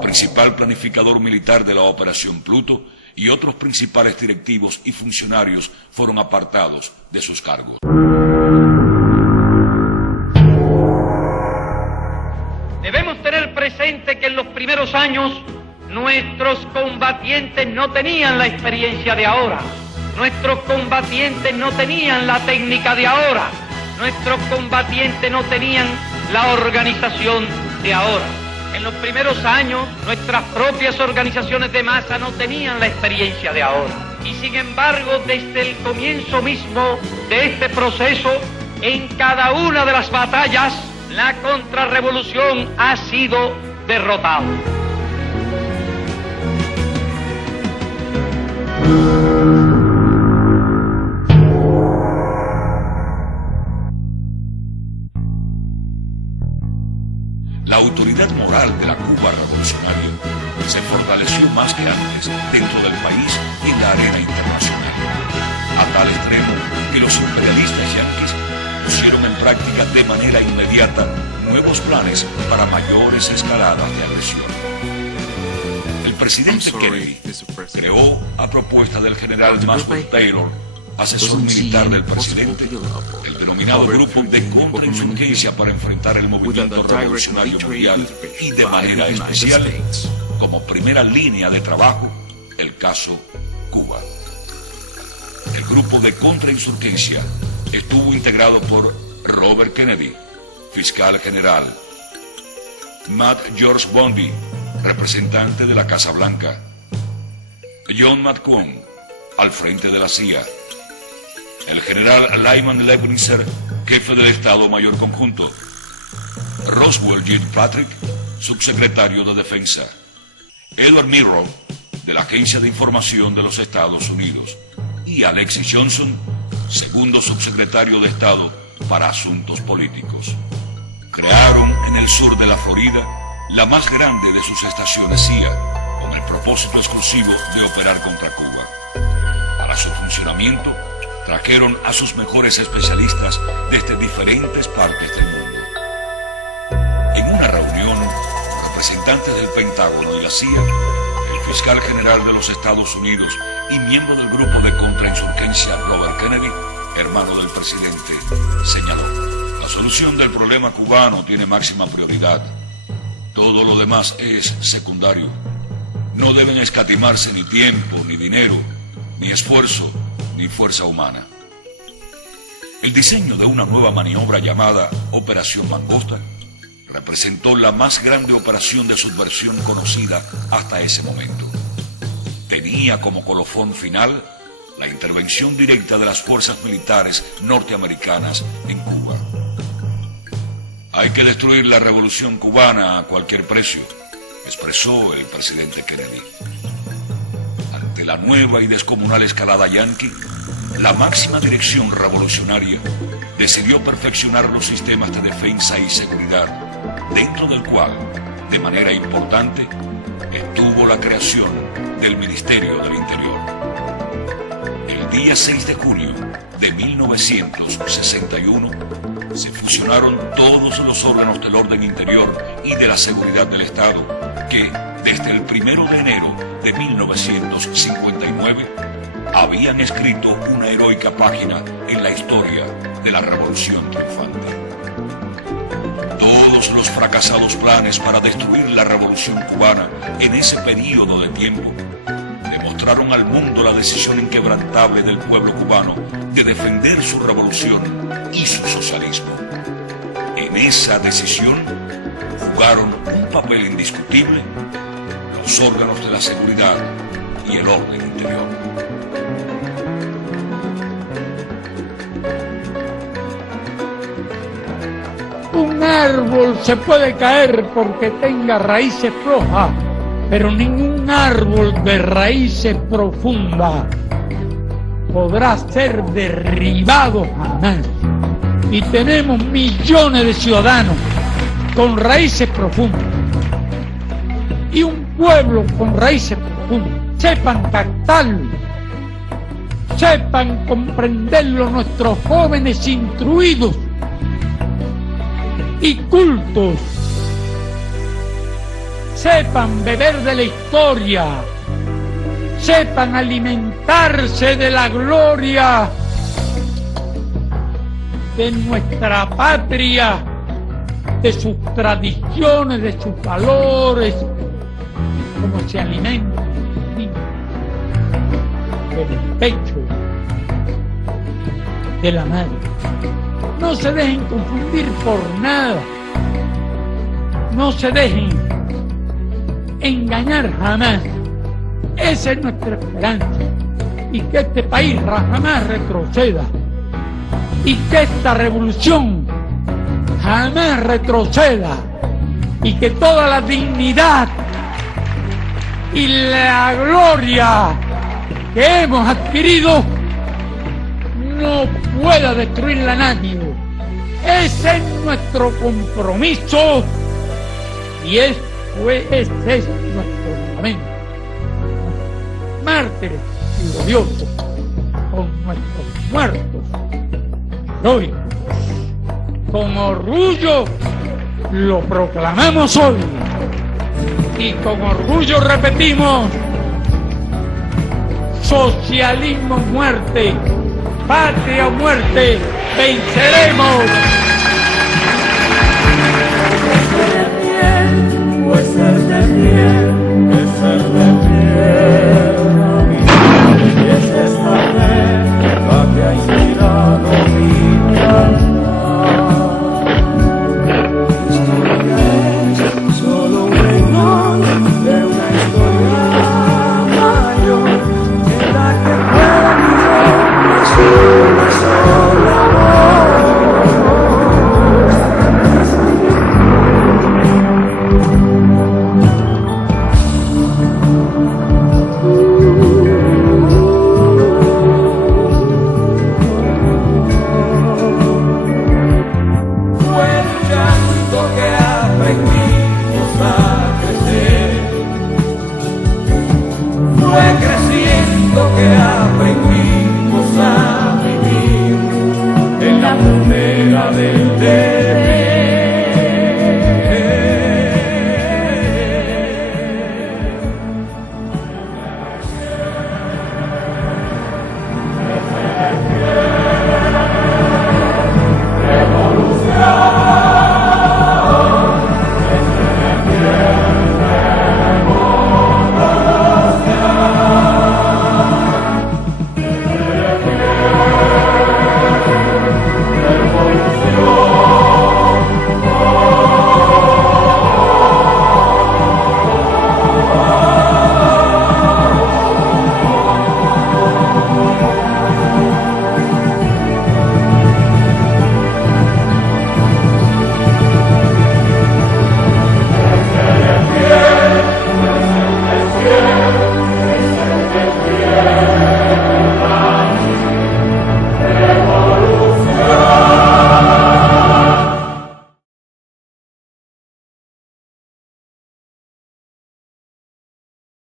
principal planificador militar de la Operación Pluto, y otros principales directivos y funcionarios fueron apartados de sus cargos. Debemos tener presente que en los primeros años nuestros combatientes no tenían la experiencia de ahora. Nuestros combatientes no tenían la técnica de ahora. Nuestros combatientes no tenían la organización de ahora. En los primeros años, nuestras propias organizaciones de masa no tenían la experiencia de ahora. Y sin embargo, desde el comienzo mismo de este proceso, en cada una de las batallas, la contrarrevolución ha sido derrotada. La autoridad moral de la Cuba revolucionaria se fortaleció más que antes dentro del país y en la arena internacional, a tal extremo que los imperialistas yanquis pusieron en práctica de manera inmediata nuevos planes para mayores escaladas de agresión. El presidente Kennedy creó, a propuesta del general Maxwell Taylor, asesor militar del presidente, el denominado Grupo de Contrainsurgencia para enfrentar el movimiento revolucionario mundial y, de manera especial, como primera línea de trabajo, el caso Cuba. El Grupo de Contrainsurgencia estuvo integrado por Robert Kennedy, fiscal general, Matt George Bondi, representante de la Casa Blanca, John McCone, al frente de la CIA, el general Lyman Lebnitzer, jefe del Estado Mayor Conjunto, Roswell Patrick, subsecretario de Defensa, Edward Murrow, de la Agencia de Información de los Estados Unidos, y Alexis Johnson, segundo subsecretario de Estado para Asuntos Políticos. Crearon en el sur de la Florida la más grande de sus estaciones CIA, con el propósito exclusivo de operar contra Cuba. Para su funcionamiento, trajeron a sus mejores especialistas desde diferentes partes del mundo. En una reunión, representantes del Pentágono y la CIA, el fiscal general de los Estados Unidos y miembro del Grupo de Contrainsurgencia Robert Kennedy, hermano del presidente, señaló: la solución del problema cubano tiene máxima prioridad. Todo lo demás es secundario. No deben escatimarse ni tiempo, ni dinero, ni esfuerzo, ni fuerza humana. El diseño de una nueva maniobra llamada Operación Mangosta representó la más grande operación de subversión conocida hasta ese momento. Tenía como colofón final la intervención directa de las fuerzas militares norteamericanas en Cuba. Hay que destruir la revolución cubana a cualquier precio, expresó el presidente Kennedy. Ante la nueva y descomunal escalada yanqui, la máxima dirección revolucionaria decidió perfeccionar los sistemas de defensa y seguridad, dentro del cual, de manera importante, estuvo la creación del Ministerio del Interior. El día 6 de junio de 1961 se fusionaron todos los órganos del orden interior y de la seguridad del Estado que, desde el 1 de enero de 1959, habían escrito una heroica página en la historia de la Revolución Triunfante. Todos los fracasados planes para destruir la Revolución Cubana en ese periodo de tiempo demostraron al mundo la decisión inquebrantable del pueblo cubano de defender su revolución y su socialismo. En esa decisión jugaron un papel indiscutible los órganos de la seguridad y el orden interior. Un árbol se puede caer porque tenga raíces flojas, pero ningún árbol de raíces profundas podrá ser derribado jamás. Y tenemos millones de ciudadanos con raíces profundas. Y un pueblo con raíces profundas. Sepan captarlo, sepan comprenderlo nuestros jóvenes instruidos y cultos, sepan beber de la historia, sepan alimentarse de la gloria de nuestra patria, de sus tradiciones, de sus valores, como se alimentan del pecho de la madre. No se dejen confundir por nada, no se dejen engañar jamás. Esa es nuestra esperanza. y que este país jamás retroceda, y que esta revolución jamás retroceda, y que toda la dignidad y la gloria que hemos adquirido no pueda destruirla nadie. Ese es nuestro compromiso y ese es nuestro juramento. Mártires y gloriosos con nuestros muertos heroicos. Con orgullo lo proclamamos hoy y con orgullo repetimos: socialismo muerte, patria o muerte, venceremos.